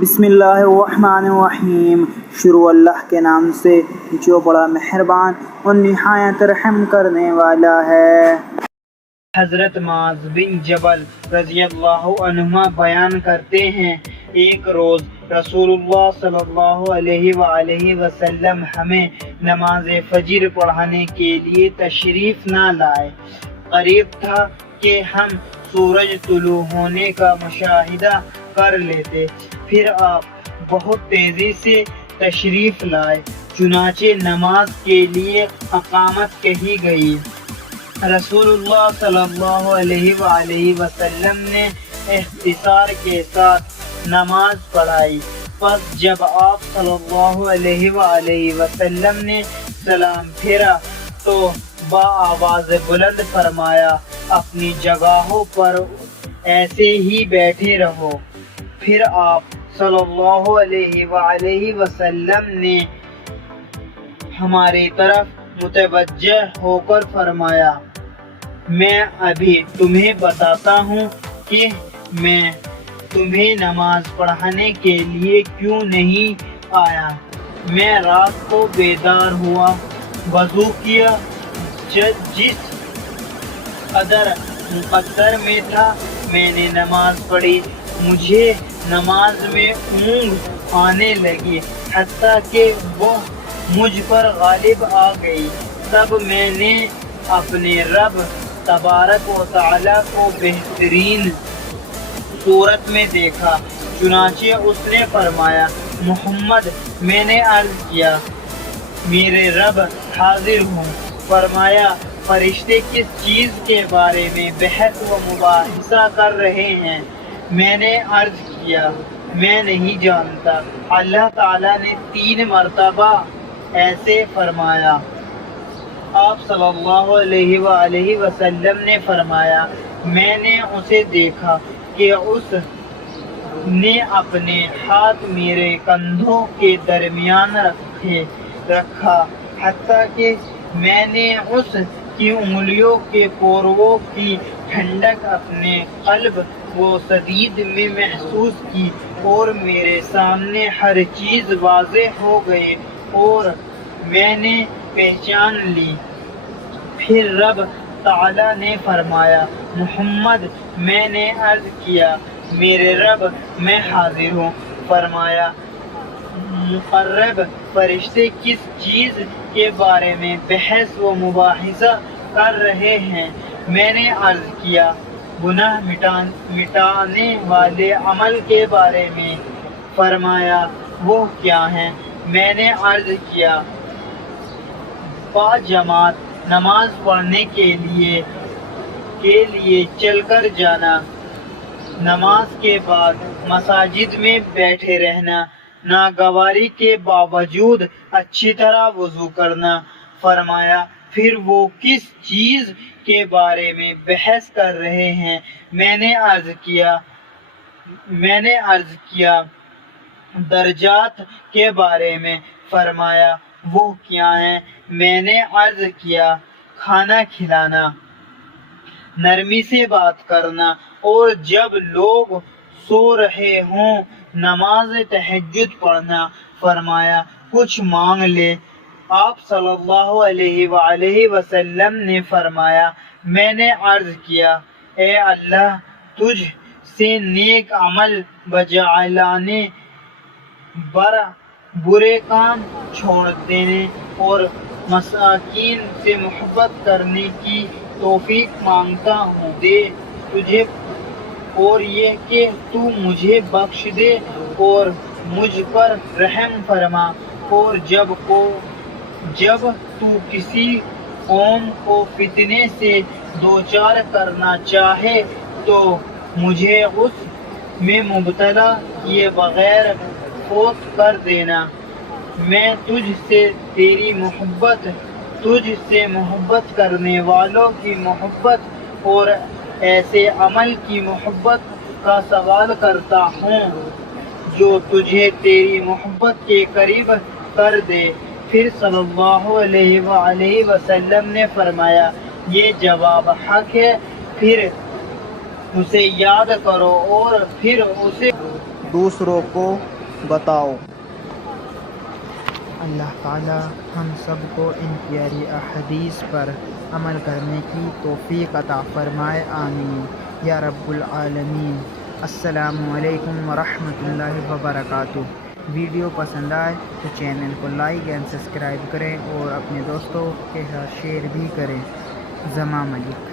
بسم اللہ الرحمن الرحیم۔ شروع اللہ کے نام سے جو بڑا مہربان اور نہایت رحم کرنے والا ہے۔ حضرت معاذ بن جبل رضی اللہ عنہما بیان کرتے ہیں، ایک روز رسول اللہ صلی اللہ علیہ وآلہ وسلم ہمیں نماز فجر پڑھانے کے لیے تشریف نہ لائے۔ قریب تھا کہ ہم سورج طلوع ہونے کا مشاہدہ کر لیتے، پھر آپ بہت تیزی سے تشریف لائے، چنانچہ نماز کے لیے اقامت کہی گئی۔ رسول اللہ صلی اللہ علیہ وآلہ وسلم نے اختصار کے ساتھ نماز پڑھائی۔ پس جب آپ صلی اللہ علیہ وآلہ وسلم نے سلام پھیرا تو بآواز بلند فرمایا، اپنی جگہوں پر ایسے ہی بیٹھے رہو۔ پھر آپ صلی اللہ علیہ وآلہ وسلم نے ہماری طرف متوجہ ہو کر فرمایا، میں ابھی تمہیں بتاتا ہوں کہ میں تمہیں نماز پڑھانے کے لیے کیوں نہیں آیا۔ میں رات کو بیدار ہوا، وضو کیا، جس قدر مقدر میں تھا میں نے نماز پڑھی۔ مجھے نماز میں اونگ آنے لگی، حتیٰ کہ وہ مجھ پر غالب آ گئی۔ تب میں نے اپنے رب تبارک و تعالیٰ کو بہترین صورت میں دیکھا، چنانچہ اس نے فرمایا، محمد۔ میں نے عرض کیا، میرے رب حاضر ہوں۔ فرمایا، فرشتے کس چیز کے بارے میں بحث و مباحثہ کر رہے ہیں؟ میں نے عرض کیا، میں نہیں جانتا۔ اللہ تعالیٰ نے 3 مرتبہ ایسے فرمایا۔ آپ صلی اللہ علیہ وآلہ وسلم نے فرمایا، میں نے اسے دیکھا کہ اس نے اپنے ہاتھ میرے کندھوں کے درمیان رکھا، حتیٰ کہ میں نے اس کی انگلیوں کے پوروں کی ٹھنڈک اپنے قلب و صدید میں محسوس کی، اور میرے سامنے ہر چیز واضح ہو گئی اور میں نے پہچان لی۔ پھر رب تعالیٰ نے فرمایا، محمد۔ میں نے عرض کیا، میرے رب میں حاضر ہوں۔ فرمایا، مقرب فرشتے کس چیز کے بارے میں بحث و مباحثہ کر رہے ہیں؟ میں نے عرض کیا، گناہ مٹانے والے عمل کے بارے میں۔ فرمایا، وہ کیا ہیں؟ میں نے عرض کیا، باجماعت نماز پڑھنے کے لیے چل کر جانا، نماز کے بعد مساجد میں بیٹھے رہنا، ناگواری کے باوجود اچھی طرح وضو کرنا۔ فرمایا، پھر وہ کس چیز کے بارے میں بحث کر رہے ہیں؟ میں نے عرض کیا، درجات کے بارے میں۔ فرمایا، وہ کیا ہیں؟ میں نے عرض کیا، کھانا کھلانا، نرمی سے بات کرنا، اور جب لوگ سو رہے ہوں نماز تہجد پڑھنا۔ فرمایا، کچھ مانگ لے۔ آپ صلی اللہ علیہ وآلہ وسلم نے فرمایا، میں نے عرض کیا، اے اللہ، تجھ سے نیک عمل بجا لانے، برے کام چھوڑ دینے اور مساکین سے محبت کرنے کی توفیق مانگتا ہوں۔ دے تجھے، اور یہ کہ تو مجھے بخش دے اور مجھ پر رحم فرما، اور جب تو کسی قوم کو فتنے سے دوچار کرنا چاہے تو مجھے اس میں مبتلا کیے بغیر فوت کر دینا۔ میں تجھ سے محبت کرنے والوں کی محبت اور ایسے عمل کی محبت کا سوال کرتا ہوں جو تجھے تیری محبت کے قریب کر دے۔ پھر صلی اللہ علیہ وآلہ وسلم نے فرمایا، یہ جواب حق ہے، پھر اسے یاد کرو اور پھر اسے دوسروں کو بتاؤ۔ اللہ تعالی ہم سب کو ان پیاری احادیث پر عمل کرنے کی توفیق عطا فرمائے، آمین یا رب العالمین۔ السلام علیکم ورحمۃ اللہ وبرکاتہ۔ ویڈیو پسند آئے تو چینل کو لائک اینڈ سبسکرائب کریں اور اپنے دوستوں کے ساتھ شیئر بھی کریں۔ زمان ملک۔